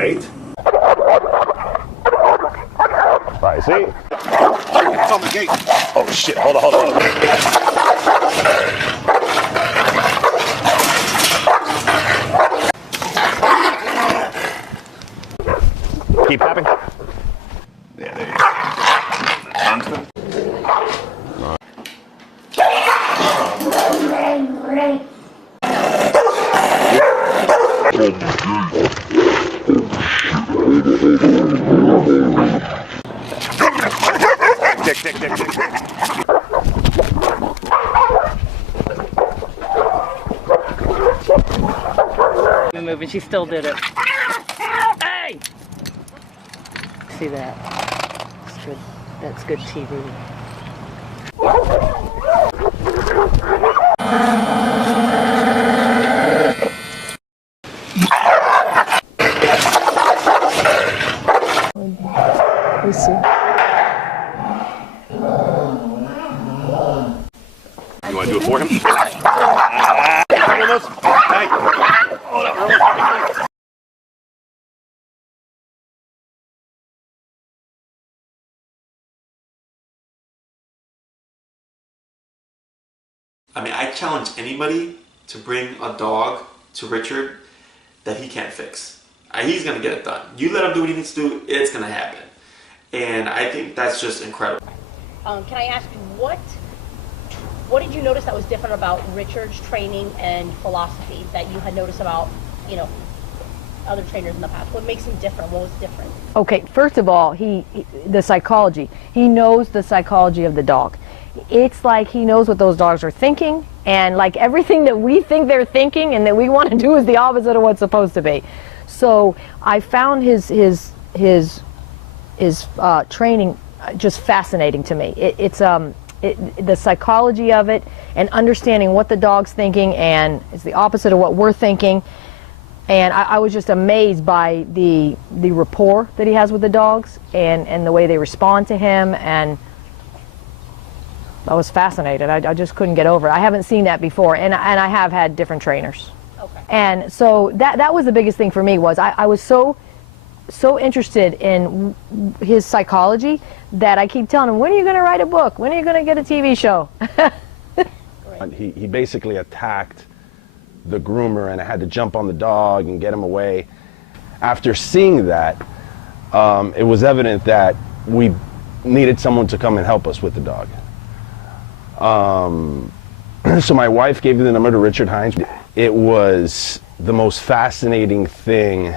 right. Right, see? It's on the gate. Oh shit, hold on. Keep tapping. Yeah, there you go. Constant. Tick. Move, and she still did it. Hey! See that? That's good. That's good TV. We see. You want to do it for him? I mean, I challenge anybody to bring a dog to Richard that he can't fix. He's going to get it done. You let him do what he needs to do, it's going to happen. And I think that's just incredible. Can I ask you, what did you notice that was different about Richard's training and philosophy that you had noticed about, other trainers in the past? What makes him different? What was different? Okay, first of all, the psychology. He knows the psychology of the dog. It's like he knows what those dogs are thinking, and like everything that we think they're thinking and that we want to do is the opposite of what's supposed to be. So I found his training just fascinating to me. The psychology of it and understanding what the dog's thinking, and it's the opposite of what we're thinking. And I was just amazed by the rapport that he has with the dogs and the way they respond to him, and I was fascinated. I just couldn't get over it. I haven't seen that before, and I have had different trainers. Okay. And so that was the biggest thing for me, was I was so interested in his psychology that I keep telling him, when are you going to write a book? When are you going to get a TV show? He basically attacked the groomer, and I had to jump on the dog and get him away. After seeing that, it was evident that we needed someone to come and help us with the dog. So my wife gave me the number to Richard Hines. It was the most fascinating thing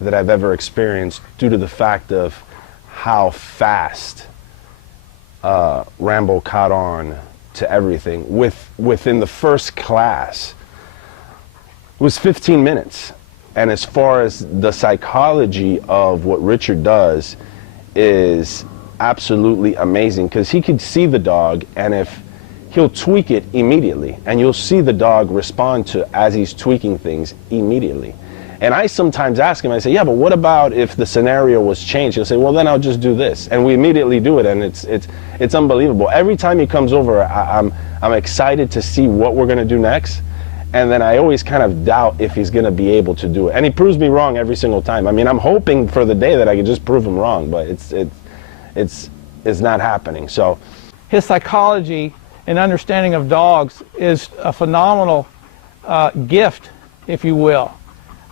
that I've ever experienced, due to the fact of how fast Rambo caught on to everything. Within the first class, it was 15 minutes. And as far as the psychology of what Richard does is absolutely amazing, because he could see the dog, and if he'll tweak it immediately, and you'll see the dog respond to as he's tweaking things immediately. And I sometimes ask him, I say, yeah, but what about if the scenario was changed? He'll say, well, then I'll just do this. And we immediately do it, and it's unbelievable. Every time he comes over, I'm excited to see what we're gonna do next. And then I always kind of doubt if he's gonna be able to do it. And he proves me wrong every single time. I mean, I'm hoping for the day that I can just prove him wrong, but it's not happening. So his psychology and understanding of dogs is a phenomenal gift, if you will.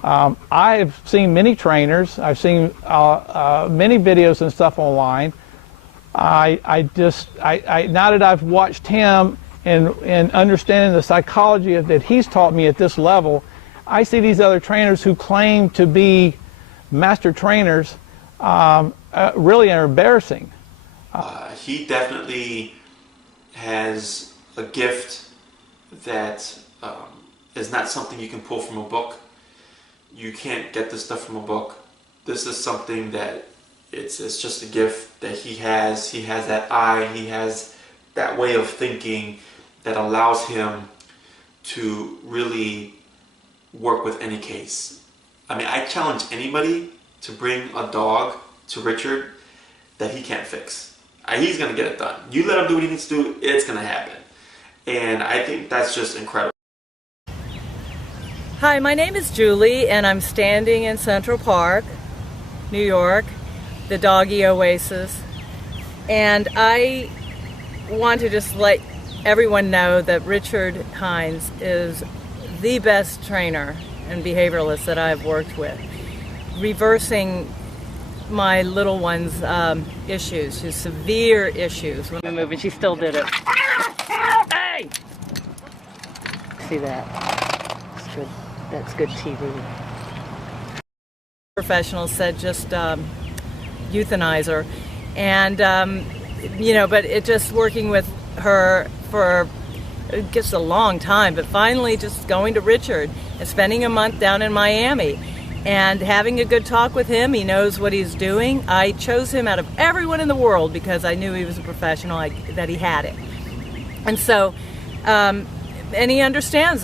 I've seen many trainers. I've seen many videos and stuff online. Now that I've watched him and understanding the psychology that he's taught me at this level, I see these other trainers who claim to be master trainers really are embarrassing. He definitely has a gift that is not something you can pull from a book. You can't get this stuff from a book. This is something that it's just a gift that he has. He has that eye, he has that way of thinking that allows him to really work with any case. I mean, I challenge anybody to bring a dog to Richard that he can't fix. He's going to get it done. You let him do what he needs to do, it's going to happen. And I think that's just incredible. Hi, my name is Julie, and I'm standing in Central Park New York, the Doggy Oasis, and I want to just let everyone know that Richard Hines is the best trainer and behavioralist that I've worked with, reversing my little one's issues, his severe issues. The movie, she still did it. Hey! See that? That's good. That's good TV. Professionals said just euthanize her, and but it just working with her for just a long time, but finally just going to Richard and spending a month down in Miami and having a good talk with him. He knows what he's doing. I chose him out of everyone in the world because I knew he was a professional, that he had it. And so, and he understands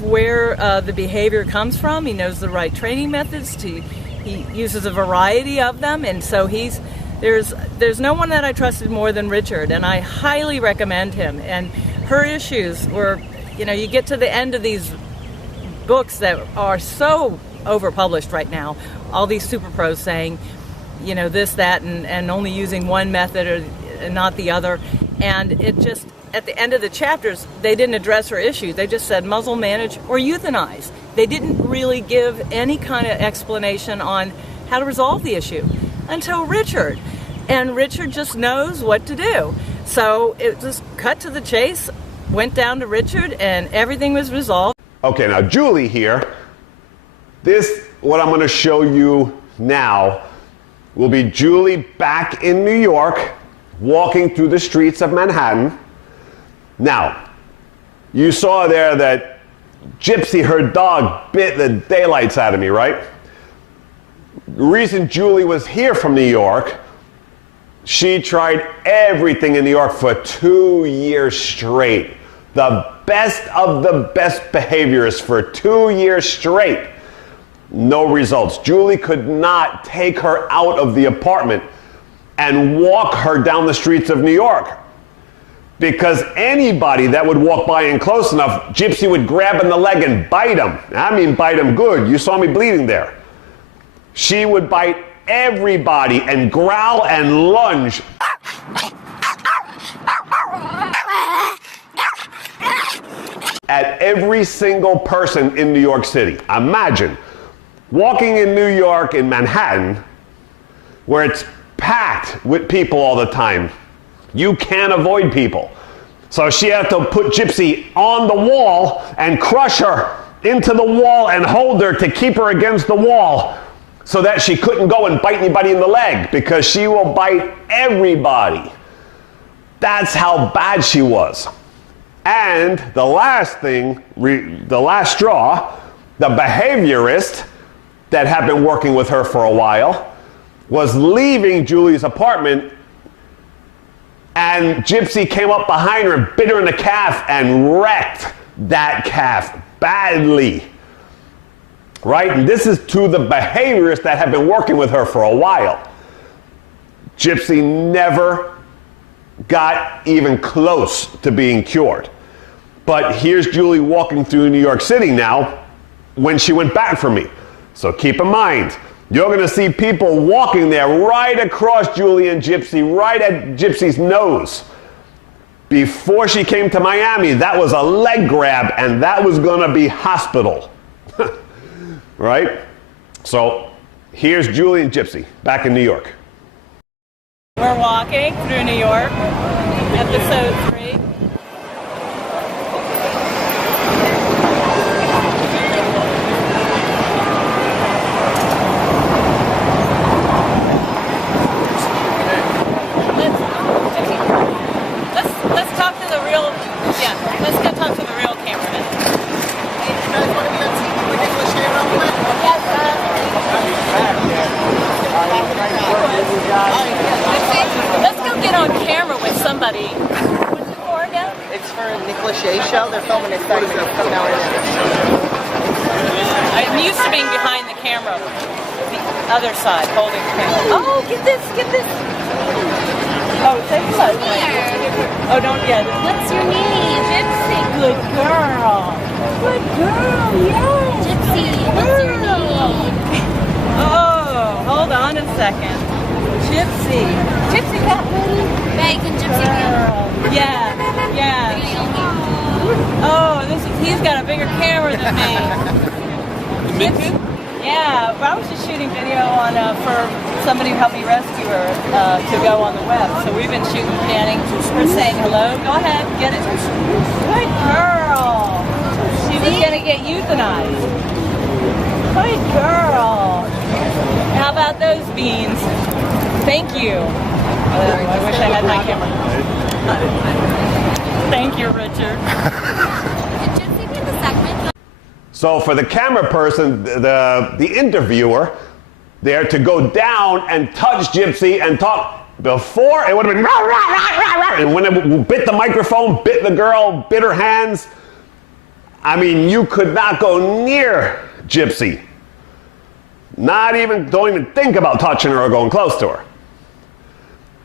where the behavior comes from. He knows the right training methods. He uses a variety of them, and so there's no one that I trusted more than Richard, and I highly recommend him. And her issues were, you get to the end of these books that are so overpublished right now, all these super pros saying, this, that, and only using one method and not the other. And it just, at the end of the chapters, they didn't address her issues. They just said muzzle, manage, or euthanize. They didn't really give any kind of explanation on how to resolve the issue until Richard. And Richard just knows what to do. So it just cut to the chase, went down to Richard, and everything was resolved. Okay, now Julie here, what I'm going to show you now will be Julie back in New York, walking through the streets of Manhattan. Now, you saw there that Gypsy, her dog, bit the daylights out of me, right? The reason Julie was here from New York, she tried everything in New York for 2 years straight. The best of the best behaviorists for 2 years straight. No results. Julie could not take her out of the apartment and walk her down the streets of New York. Because anybody that would walk by and close enough, Gypsy would grab in the leg and bite him. I mean bite him good. You saw me bleeding there. She would bite everybody and growl and lunge. At every single person in New York City. Imagine walking in New York, in Manhattan, where it's packed with people all the time. You can't avoid people. So she had to put Gypsy on the wall and crush her into the wall and hold her to keep her against the wall so that she couldn't go and bite anybody in the leg, because she will bite everybody. That's how bad she was. And the last thing, the last straw, the behaviorist that had been working with her for a while was leaving Julie's apartment, and Gypsy came up behind her and bit her in the calf and wrecked that calf badly. Right? And this is to the behaviorist that had been working with her for a while. Gypsy never got even close to being cured. But here's Julie walking through New York City now when she went back for me. So keep in mind, you're going to see people walking there right across Julie and Gypsy, right at Gypsy's nose. Before she came to Miami, that was a leg grab, and that was going to be hospital. Right? So here's Julie and Gypsy back in New York. We're walking through New York, episode 3. Let's talk to the real, let's go talk to the real cameraman. Let's go get on camera with somebody. What's it for again? It's for a Nick Lachey show. They're filming a segment. It's coming out right now. I'm used to being behind the camera, the other side, holding the camera. Oh, get this. Oh, say hello. Oh, don't get it. What's your name? Gypsy. Good girl. Good girl, yes. Gypsy, what's your name? Oh. second. Gypsy. Gypsy cat lady? Bacon gypsy girl. Yeah, yeah. Oh, he's got a bigger camera than me. Gypsy? Yeah, but I was just shooting video on for somebody who helped me rescue her to go on the web. So we've been shooting panning. Her saying hello. Go ahead, get it. Good girl. She was gonna get euthanized. Good girl. How about those beans? Thank you. I wish I had my camera. Thank you, Richard. Did Gypsy be in the segment? So for the camera person, the interviewer, there to go down and touch Gypsy and talk, before it would have been rah, rah, rah, rah, rah. And when it bit the microphone, bit the girl, bit her hands, I mean, you could not go near Gypsy. Don't even think about touching her or going close to her.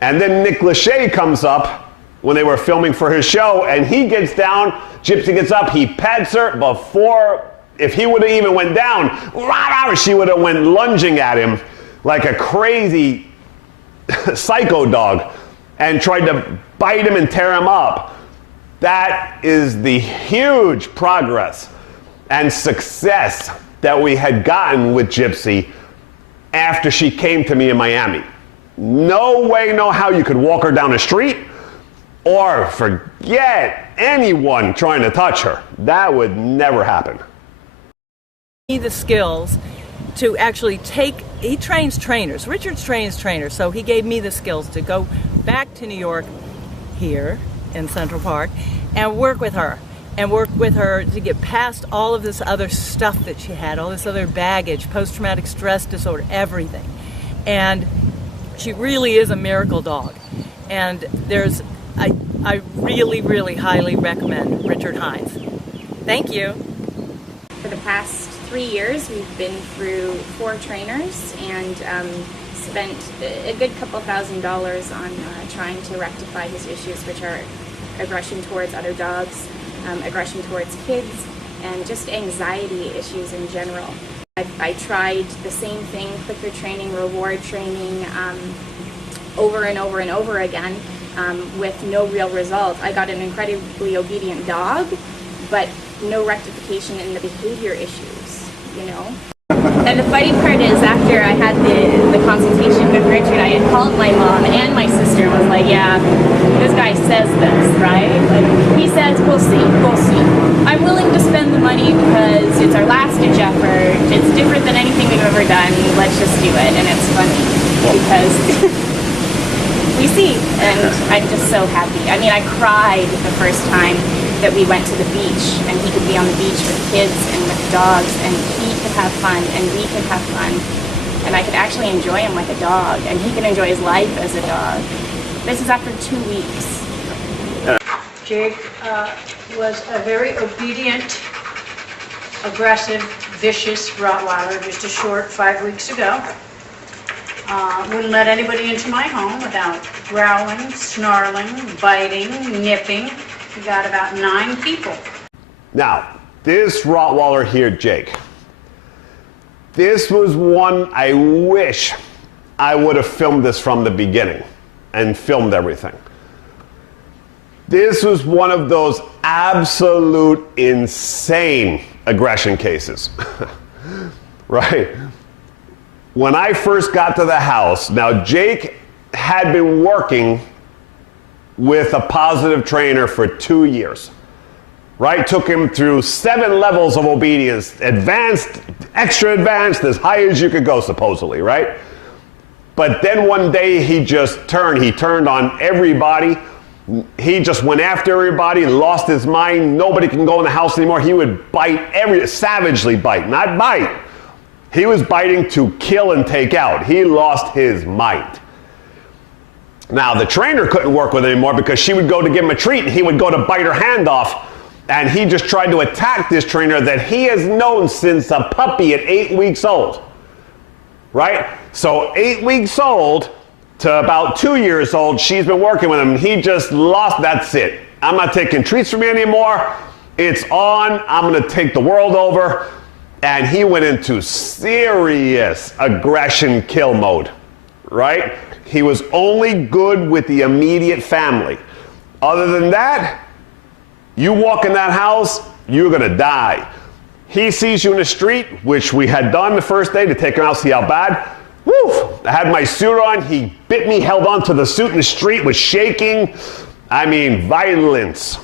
And then Nick Lachey comes up when they were filming for his show, and he gets down, Gypsy gets up, he pets her before, if he would have even went down, she would have went lunging at him like a crazy psycho dog and tried to bite him and tear him up. That is the huge progress and success that we had gotten with Gypsy after she came to me in Miami. No way, no how you could walk her down the street or forget anyone trying to touch her. That would never happen. The skills to actually he trains trainers. Richard trains trainers, so he gave me the skills to go back to New York here in Central Park and work with her to get past all of this other stuff that she had, all this other baggage, post-traumatic stress disorder, everything. And she really is a miracle dog. And I really, really highly recommend Richard Hines. Thank you. For the past 3 years, we've been through 4 trainers and spent a good couple $1,000s on trying to rectify his issues, which are aggression towards other dogs, aggression towards kids, and just anxiety issues in general. I tried the same thing, clicker training, reward training, over and over and over again with no real result. I got an incredibly obedient dog, but no rectification in the behavior issues, you know? And the funny part is, after I had the consultation with Richard, I had called my mom and my sister and was like, yeah, this guy says this, right? Like, he says, we'll see. I'm willing to spend the money because it's our last-ditch effort. It's different than anything we've ever done. Let's just do it. And it's funny because we see, and I'm just so happy. I mean, I cried the first time that we went to the beach, and he could be on the beach with kids and with dogs, and he could have fun, and we could have fun, and I could actually enjoy him like a dog, and he can enjoy his life as a dog. This is after 2 weeks. Jake was a very obedient, aggressive, vicious Rottweiler just a short 5 weeks ago. Wouldn't let anybody into my home without growling, snarling, biting, nipping. We got about 9 people. Now, this Rottweiler here, Jake, this was one I wish I would have filmed this from the beginning and filmed everything. This was one of those absolute insane aggression cases, right? When I first got to the house, now Jake had been working with a positive trainer for 2 years, right? Took him through 7 levels of obedience, advanced, extra advanced, as high as you could go supposedly, right? But then one day he turned on everybody. He just went after everybody and lost his mind. Nobody can go in the house anymore. He would bite, savagely bite, not bite. He was biting to kill and take out. He lost his mind. Now, the trainer couldn't work with him anymore because she would go to give him a treat and he would go to bite her hand off, and he just tried to attack this trainer that he has known since a puppy at 8 weeks old, right? So 8 weeks old to about 2 years old, she's been working with him, and he just lost, that's it. I'm not taking treats from you anymore. It's on, I'm gonna take the world over. And he went into serious aggression kill mode. right? He was only good with the immediate family. Other than that, you walk in that house, you're gonna die. He sees you in the street, which we had done the first day to take him out, see how bad. Woo! I had my suit on, he bit me, held on to the suit in the street, was shaking. I mean, violence.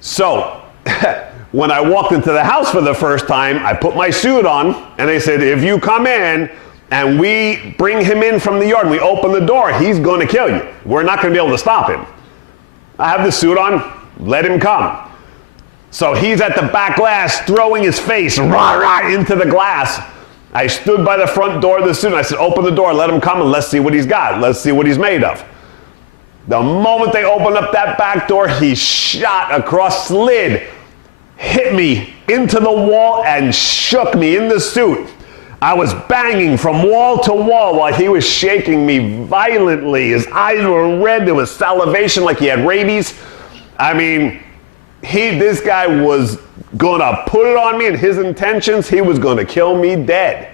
So, when I walked into the house for the first time, I put my suit on, and they said, if you come in and we bring him in from the yard and we open the door, he's going to kill you. We're not going to be able to stop him. I have the suit on, let him come. So he's at the back glass throwing his face rah, rah, into the glass. I stood by the front door of the suit and I said, open the door, let him come and let's see what he's got. Let's see what he's made of. The moment they opened up that back door, he shot across, slid, hit me into the wall and shook me in the suit. I was banging from wall to wall while he was shaking me violently. His eyes were red. There was salivation like he had rabies. I mean, this guy was gonna put it on me, and his intentions, he was gonna kill me dead.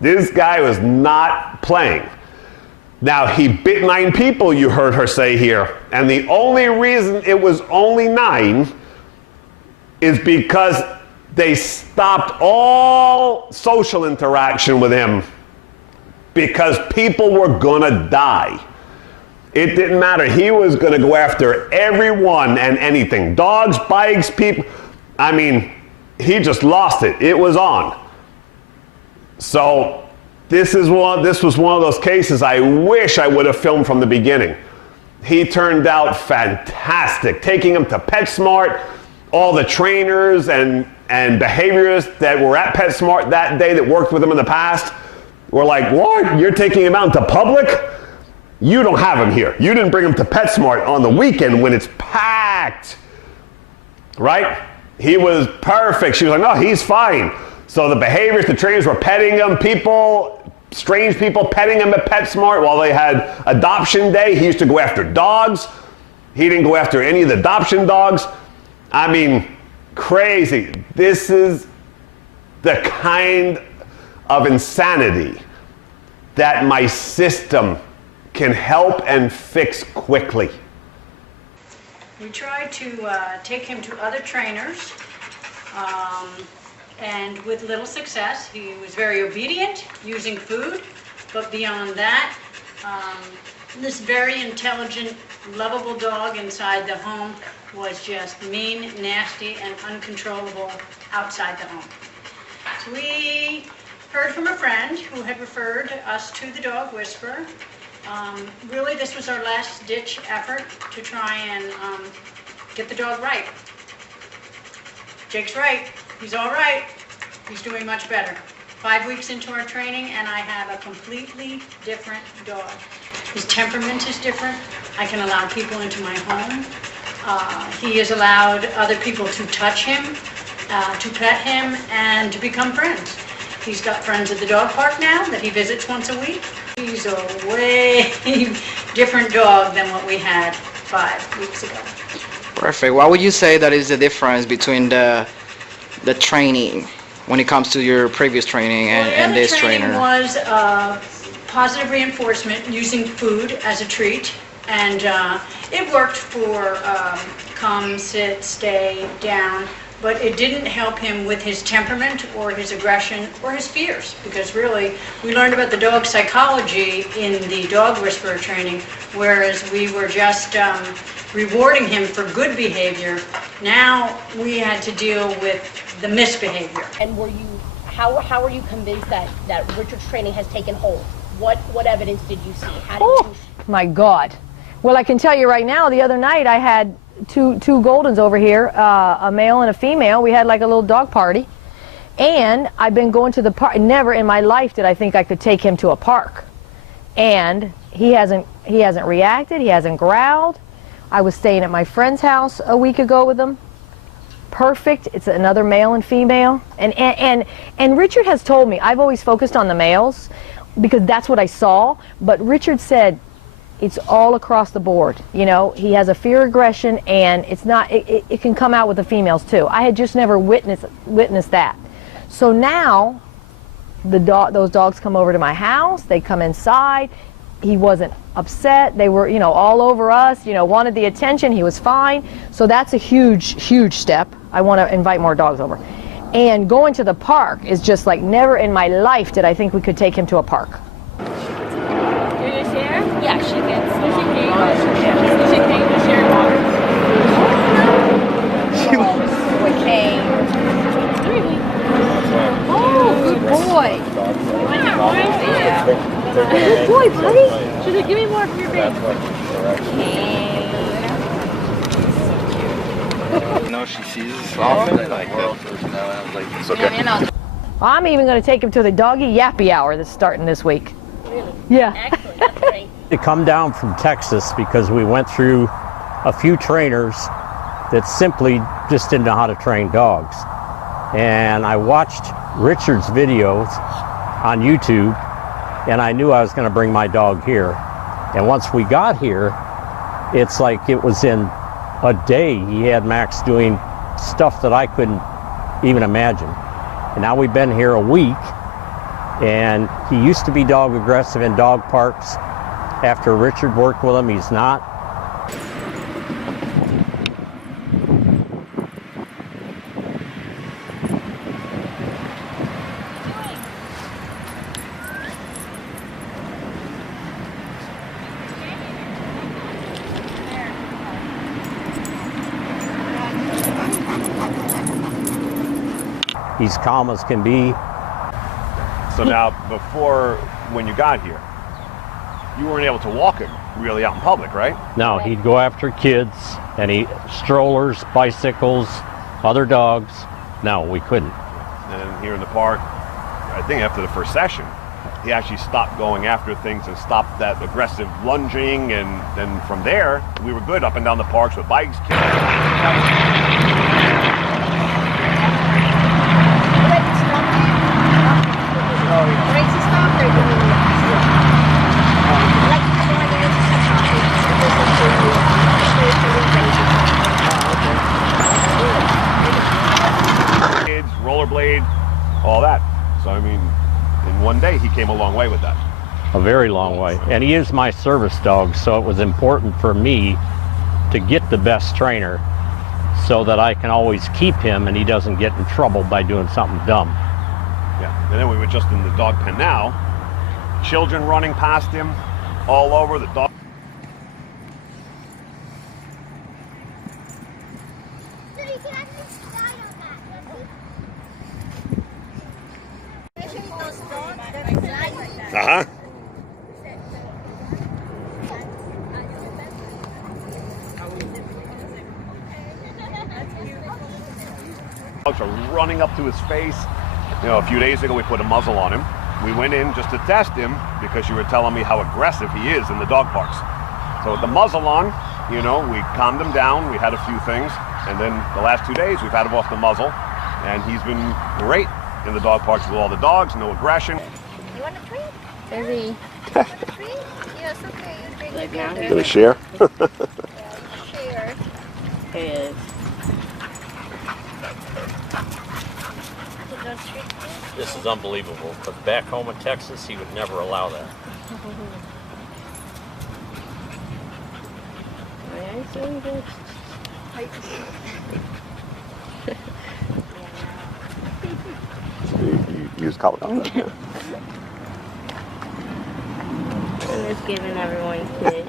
This guy was not playing. Now, he bit 9 people, you heard her say here, and the only reason it was only 9 is because they stopped all social interaction with him because people were gonna die. It didn't matter. He was gonna go after everyone and anything. Dogs, bikes, people. I mean, he just lost it. It was on. So this was one of those cases I wish I would have filmed from the beginning. He turned out fantastic. Taking him to PetSmart, all the trainers and behaviorists that were at PetSmart that day that worked with him in the past were like, what? You're taking him out into public? You don't have him here. You didn't bring him to PetSmart on the weekend when it's packed. Right? He was perfect. She was like, no, he's fine. So the behaviorists, the trainers were petting him. Strange people petting him at PetSmart while they had adoption day. He used to go after dogs. He didn't go after any of the adoption dogs. I mean, crazy. This is the kind of insanity that my system can help and fix quickly. We tried to take him to other trainers, and with little success. He was very obedient, using food, but beyond that, this very intelligent, lovable dog inside the home was just mean, nasty, and uncontrollable outside the home. So we heard from a friend who had referred us to the Dog Whisperer. Really, this was our last-ditch effort to try and get the dog right. Jake's right. He's all right. He's doing much better. 5 weeks into our training, and I have a completely different dog. His temperament is different. I can allow people into my home. He has allowed other people to touch him, to pet him, and to become friends. He's got friends at the dog park now that he visits once a week. He's a way different dog than what we had 5 weeks ago. Perfect. What would you say that is the difference between the training when it comes to your previous training and this trainer? Was positive reinforcement using food as a treat, and it worked for come, sit, stay, down, but it didn't help him with his temperament or his aggression or his fears, because really we learned about the dog psychology in the Dog Whisperer training, whereas we were just rewarding him for good behavior. Now we had to deal with the misbehavior. And how were you convinced that Richard's training has taken hold? What evidence did you see? How did you? My God. Well, I can tell you right now, the other night I had two Goldens over here, a male and a female. We had like a little dog party. And I've been going to the park. Never in my life did I think I could take him to a park. And he hasn't reacted. He hasn't growled. I was staying at my friend's house a week ago with him. Perfect. It's another male and female. And Richard has told me, I've always focused on the males because that's what I saw. But Richard said, it's all across the board. You know, he has a fear aggression, and it's not. It can come out with the females too. I had just never witnessed that. So now, those dogs come over to my house, they come inside. He wasn't upset. They were, you know, all over us, you know, wanted the attention. He was fine. So that's a huge, huge step. I want to invite more dogs over. And going to the park is just like, never in my life did I think we could take him to a park. You're gonna share? Yeah, she gets. Is she paying to share water? With Kane. Oh, good boy. Yeah. Good boy, buddy. She said, give me more from your bag. No, she sees us often. Like, it's okay. I'm even going to take him to the doggy yappy hour that's starting this week. Really? Yeah. Excellent. That's great. To come down from Texas because we went through a few trainers that simply just didn't know how to train dogs. And I watched Richard's videos on YouTube, and I knew I was going to bring my dog here. And once we got here, it's like it was in a day he had Max doing stuff that I couldn't even imagine. And now we've been here a week, and he used to be dog aggressive in dog parks. After Richard worked with him, he's not. He's calm as can be. So now, before, when you got here, you weren't able to walk him really out in public, right? No, he'd go after kids, and strollers, bicycles, other dogs. No, we couldn't. And here in the park, I think after the first session, he actually stopped going after things and stopped that aggressive lunging, and then from there, we were good up and down the parks with bikes. Kids, rollerblade, all that. So I mean, in one day he came a long way with that. A very long way. And he is my service dog, so it was important for me to get the best trainer so that I can always keep him and he doesn't get in trouble by doing something dumb. Yeah, and then we were just in the dog pen now. Children running past him all over the dog. Uh-huh. Dogs are running up to his face. You know, a few days ago we put a muzzle on him. We went in just to test him because you were telling me how aggressive he is in the dog parks. So with the muzzle on, you know, we calmed him down. We had a few things. And then the last 2 days we've had him off the muzzle. And he's been great in the dog parks with all the dogs, no aggression. You want a treat? Baby. Yes, okay. You drink it. Gonna share? Share. Yes. This is unbelievable, but back home in Texas, he would never allow that. You use color. I'm just giving everyone kisses.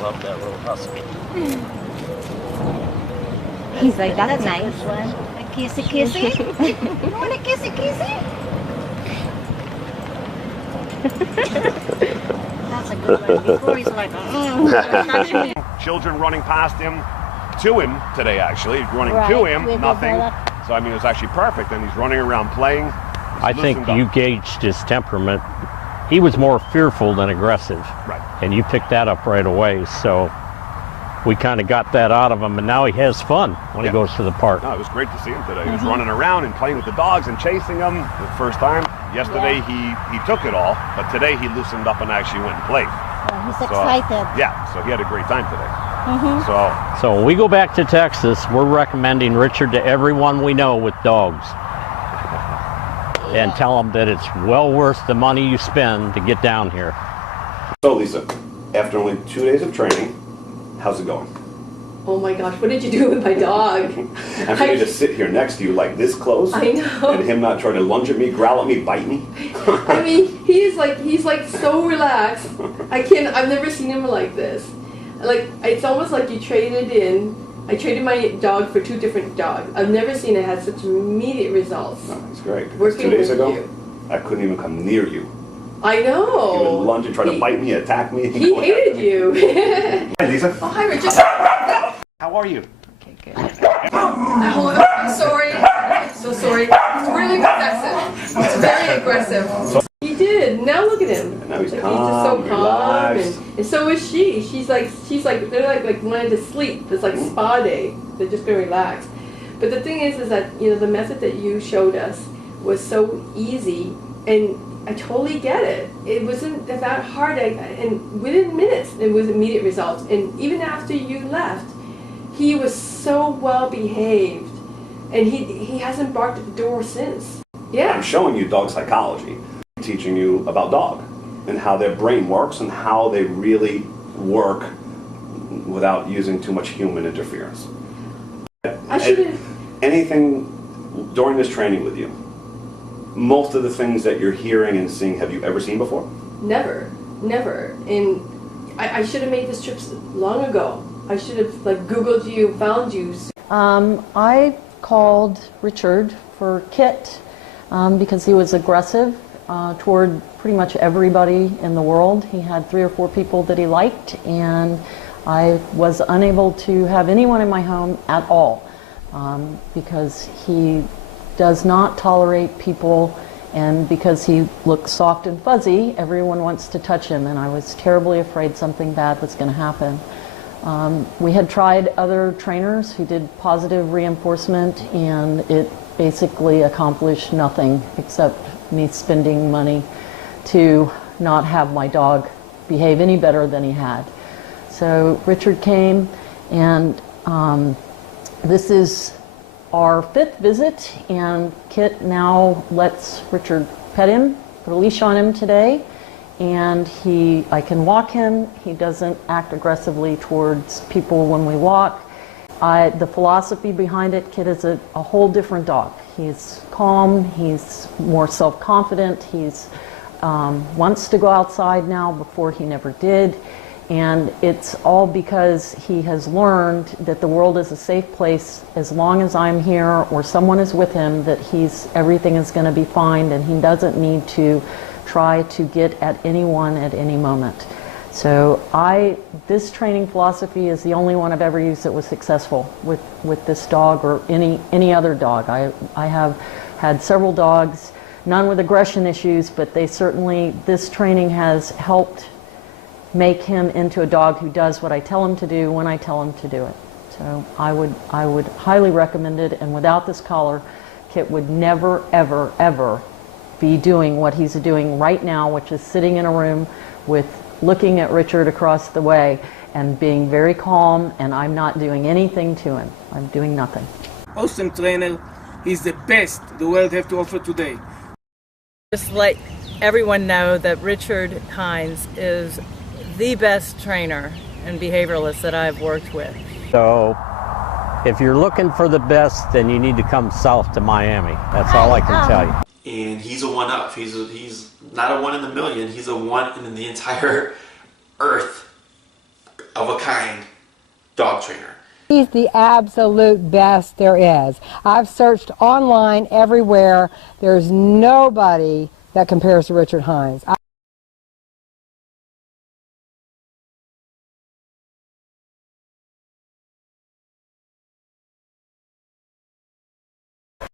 Love that little husky. He's like, that's nice. A kissy kissy? You want a kissy kissy? That's a good one. Before he's like, Children running past him, to him today actually, running to him, nothing. So I mean, it was actually perfect, and he's running around playing. I think you gauged his temperament. He was more fearful than aggressive. Right. And you picked that up right away, so we kind of got that out of him, and now he has fun when he goes to the park. No, it was great to see him today. He was running around and playing with the dogs and chasing them the first time. Yesterday he took it all, but today he loosened up and actually went and played. he's excited. Yeah, so he had a great time today. So when we go back to Texas, we're recommending Richard to everyone we know with dogs. And tell them that it's well worth the money you spend to get down here. So Lisa, after only 2 days of training, how's it going? Oh my gosh, what did you do with my dog? And for me to sit here next to you like this close, I know. and him not trying to lunge at me, growl at me, bite me. I mean, he's like so relaxed. I've never seen him like this. Like, it's almost like you traded in. I traded my dog for 2 different dogs. I've never seen it have such immediate results. No, it's great. Because Working 2 days with ago, you. I couldn't even come near you. I know. He would lunge and try to bite me, attack me. He hated you. Hi, Lisa. Oh, hi, Richard. How are you? Oh, I'm sorry. I'm so sorry. It's really aggressive. It's very aggressive. He did. Now look at him. And now he's Like, calm, he's just so calm, relaxed. and so is she. She's like they're like wanting to sleep. It's like spa day. They're just gonna relax. But the thing is that the method that you showed us was so easy, and I totally get it. It wasn't that hard, and within minutes it was immediate results. And even after you left, he was so well behaved, and he hasn't barked at the door since. Yeah. I'm showing you dog psychology, teaching you about dog and how their brain works and how they really work without using too much human interference. I should have. Anything during this training with you, most of the things that you're hearing and seeing, have you ever seen before? Never. And I should have made this trip long ago. I should have Googled you, found you. I called Richard for Kit because he was aggressive toward pretty much everybody in the world. He had 3 or 4 people that he liked, and I was unable to have anyone in my home at all because he does not tolerate people, and because he looks soft and fuzzy, everyone wants to touch him, and I was terribly afraid something bad was going to happen. We had tried other trainers who did positive reinforcement, and it basically accomplished nothing except me spending money to not have my dog behave any better than he had. So Richard came, and this is our 5th visit, and Kit now lets Richard pet him, put a leash on him today, and I can walk him. He doesn't act aggressively towards people when we walk. The philosophy behind it, Kit is a whole different dog. He's calm, he's more self-confident, he's wants to go outside now before he never did. And it's all because he has learned that the world is a safe place as long as I'm here or someone is with him, that everything is going to be fine, and he doesn't need to try to get at anyone at any moment. So this training philosophy is the only one I've ever used that was successful with this dog or any other dog. I have had several dogs, none with aggression issues, but this training has helped make him into a dog who does what I tell him to do when I tell him to do it. So I would highly recommend it, and without this collar, Kit would never, ever, ever be doing what he's doing right now, which is sitting in a room looking at Richard across the way and being very calm, and I'm not doing anything to him. I'm doing nothing. Awesome trainer. He's the best the world have to offer today. Just let everyone know that Richard Hines is the best trainer and behavioralist that I've worked with. So if you're looking for the best, then you need to come south to Miami. That's all I can tell you. And he's a one-up. He's not a 1 in a million. He's a 1 in the entire earth of a kind dog trainer. He's the absolute best there is. I've searched online everywhere. There's nobody that compares to Richard Hines.